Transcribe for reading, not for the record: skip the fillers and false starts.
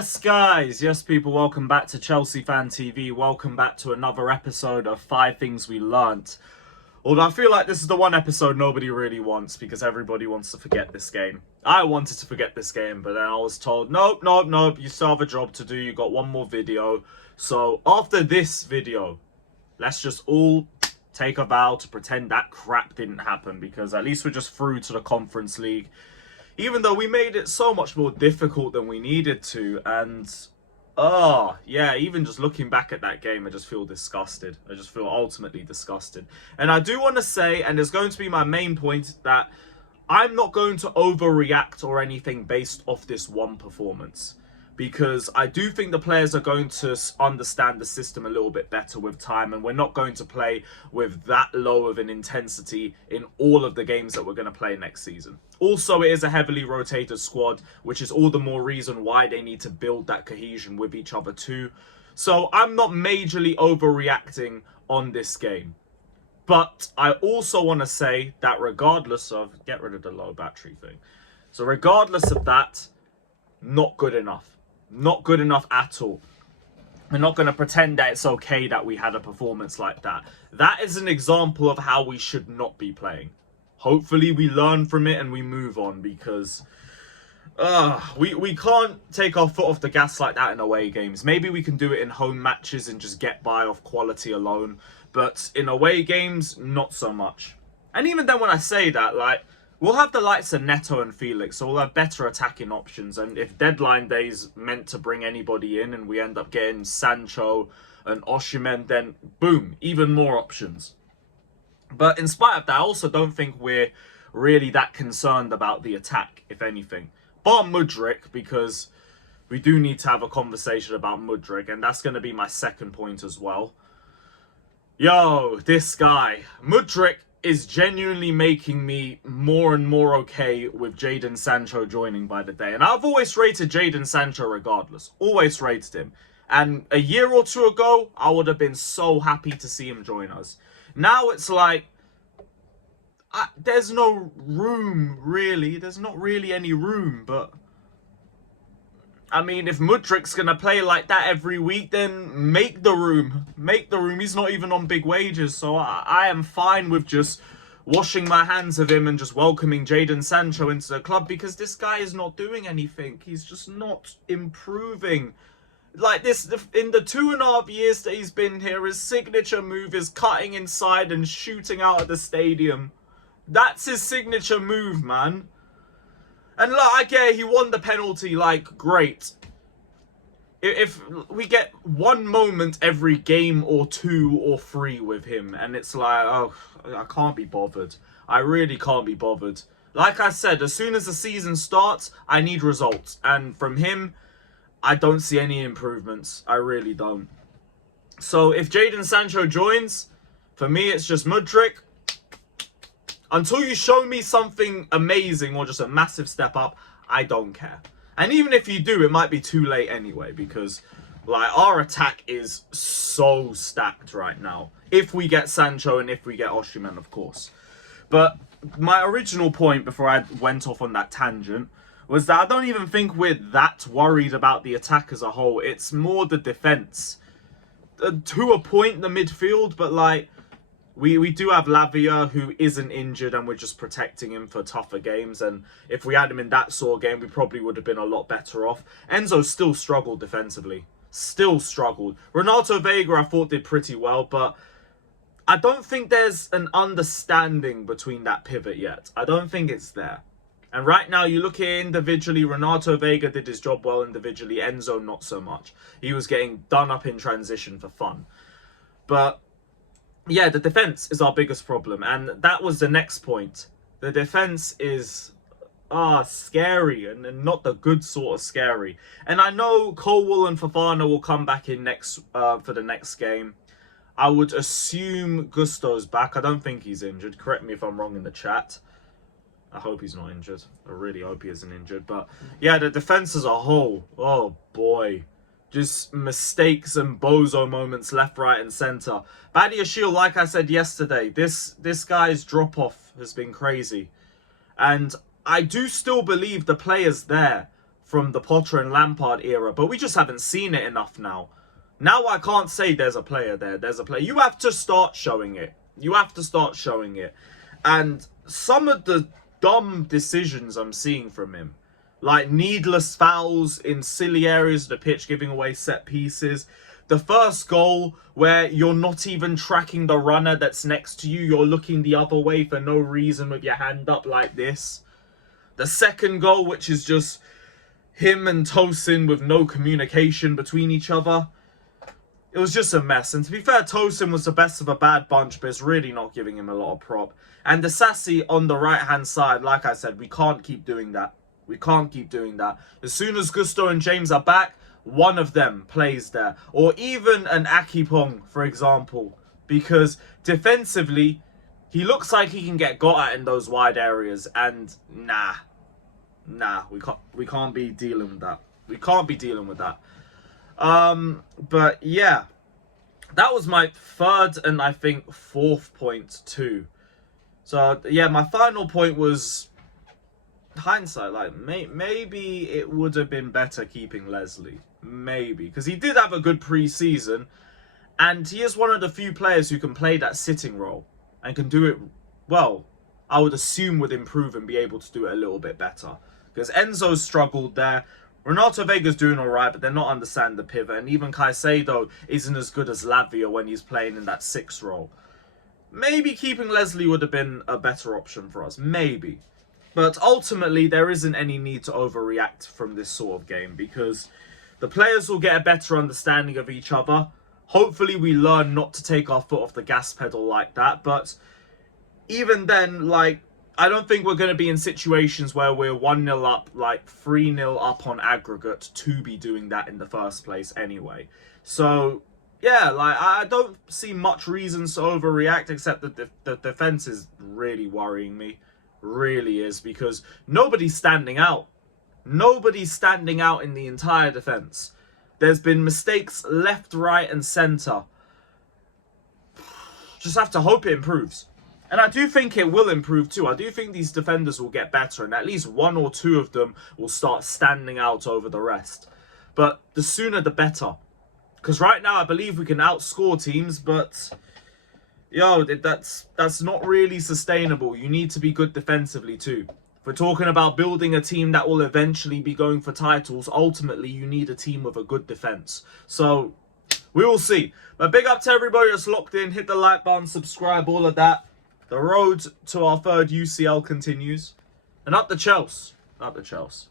Yes, guys. Yes, people. Welcome back to Chelsea Fan TV. Welcome back to another episode of 5 Things We Learnt. Although I feel like this is the one episode nobody really wants because everybody wants to forget this game. I wanted to forget this game, but then I was told, nope. You still have a job to do. You got one more video. So after this video, let's just all take a vow to pretend that crap didn't happen, because at least we're just through to the Conference League. Even though we made it so much more difficult than we needed to. And, yeah, even just looking back at that game, I just feel disgusted. I just feel ultimately disgusted. And I do want to say, and it's going to be my main point, that I'm not going to overreact or anything based off this one performance. Because I do think the players are going to understand the system a little bit better with time. And we're not going to play with that low of an intensity in all of the games that we're going to play next season. Also, it is a heavily rotated squad, which is all the more reason why they need to build that cohesion with each other too. So I'm not majorly overreacting on this game. But I also want to say that regardless of... Get rid of the low battery thing. So regardless of that, not good enough. Not good enough at all. We're not going to pretend that it's okay that we had a performance like that. That is an example of how we should not be playing. Hopefully we learn from it and we move on, because we can't take our foot off the gas like that in away games. Maybe we can do it in home matches and just get by off quality alone. But in away games, not so much. And even then when I say that, like, we'll have the likes of Neto and Felix, so we'll have better attacking options. And if deadline day's meant to bring anybody in and we end up getting Sancho and Osimhen, then boom, even more options. But in spite of that, I also don't think we're really that concerned about the attack, if anything. Bar Mudryk, because we do need to have a conversation about Mudryk, and that's going to be my second point as well. Yo, this guy. Mudryk is genuinely making me more and more okay with Jadon Sancho joining by the day. And I've always rated Jadon Sancho regardless. Always rated him. And a year or two ago, I would have been so happy to see him join us. Now it's like, there's no room, really. There's not really any room, but... I mean, if Mudryk's going to play like that every week, then make the room. Make the room. He's not even on big wages, so I am fine with just washing my hands of him and just welcoming Jadon Sancho into the club, because this guy is not doing anything. He's just not improving. Like this, in the 2.5 years that he's been here, his signature move is cutting inside and shooting out of the stadium. That's his signature move, man. And like, I get he won the penalty, like, great. If we get one moment every game or 2 or 3 with him, and it's like, oh, I can't be bothered. I really can't be bothered. Like I said, as soon as the season starts, I need results. And from him, I don't see any improvements. I really don't. So if Jadon Sancho joins, for me it's just Mudryk. Until you show me something amazing or just a massive step up, I don't care. And even if you do, it might be too late anyway, because like our attack is so stacked right now. If we get Sancho and if we get Osimhen, of course. But my original point before I went off on that tangent was that I don't even think we're that worried about the attack as a whole. It's more the defense. To a point, the midfield, but like, we do have Lavia, who isn't injured, and we're just protecting him for tougher games. And if we had him in that sort of game, we probably would have been a lot better off. Enzo still struggled defensively. Still struggled. Renato Vega, I thought, did pretty well, but I don't think there's an understanding between that pivot yet. I don't think it's there. And right now, you look here individually, Renato Vega did his job well individually. Enzo, not so much. He was getting done up in transition for fun. But yeah, the defense is our biggest problem. And that was the next point. The defense is scary, and not the good sort of scary. And I know Colwill and Fofana will come back in next for the next game. I would assume Gusto's back. I don't think he's injured. Correct me if I'm wrong in the chat. I hope he's not injured. I really hope he isn't injured. But yeah, the defense as a whole, oh boy. Just mistakes and bozo moments left, right and centre. Badiashile, like I said yesterday, this guy's drop-off has been crazy. And I do still believe the player's there from the Potter and Lampard era, but we just haven't seen it enough now. Now I can't say there's a player there. There's a player. You have to start showing it. You have to start showing it. And some of the dumb decisions I'm seeing from him, like needless fouls in silly areas of the pitch, giving away set pieces. The first goal where you're not even tracking the runner that's next to you. You're looking the other way for no reason with your hand up like this. The second goal, which is just him and Tosin with no communication between each other. It was just a mess. And to be fair, Tosin was the best of a bad bunch, but it's really not giving him a lot of prop. And the Sassy on the right-hand side, like I said, we can't keep doing that. We can't keep doing that. As soon as Gusto and James are back, one of them plays there. Or even an Akipong, for example. Because defensively, he looks like he can get got at in those wide areas. And nah, we can't be dealing with that. We can't be dealing with that. But yeah, that was my third and I think fourth point too. So yeah, my final point was hindsight. Like maybe it would have been better keeping Leslie, maybe, because he did have a good pre-season, and he is one of the few players who can play that sitting role and can do it well. I would assume would improve and be able to do it a little bit better, because Enzo's struggled there. Renato Vega's doing alright, but they're not understanding the pivot. And even Caicedo isn't as good as Lavia when he's playing in that 6 role. Maybe keeping Leslie would have been a better option for us. Maybe. But ultimately, there isn't any need to overreact from this sort of game, because the players will get a better understanding of each other. Hopefully, we learn not to take our foot off the gas pedal like that. But even then, like, I don't think we're going to be in situations where we're 1-0 up, like 3-0 up on aggregate to be doing that in the first place anyway. So, yeah, like, I don't see much reasons to overreact, except that the defense is really worrying me. Really is, because nobody's standing out. Nobody's standing out in the entire defense. There's been mistakes left, right, and center. Just have to hope it improves. And I do think it will improve too. I do think these defenders will get better, and at least 1 or 2 of them will start standing out over the rest. But the sooner the better. Because right now I believe we can outscore teams, but yo, that's not really sustainable. You need to be good defensively too. If we're talking about building a team that will eventually be going for titles, ultimately you need a team with a good defense. So we will see. But big up to everybody that's locked in. Hit the like button, subscribe, all of that. The road to our third UCL continues. And up the Chelsea. Up the Chelsea.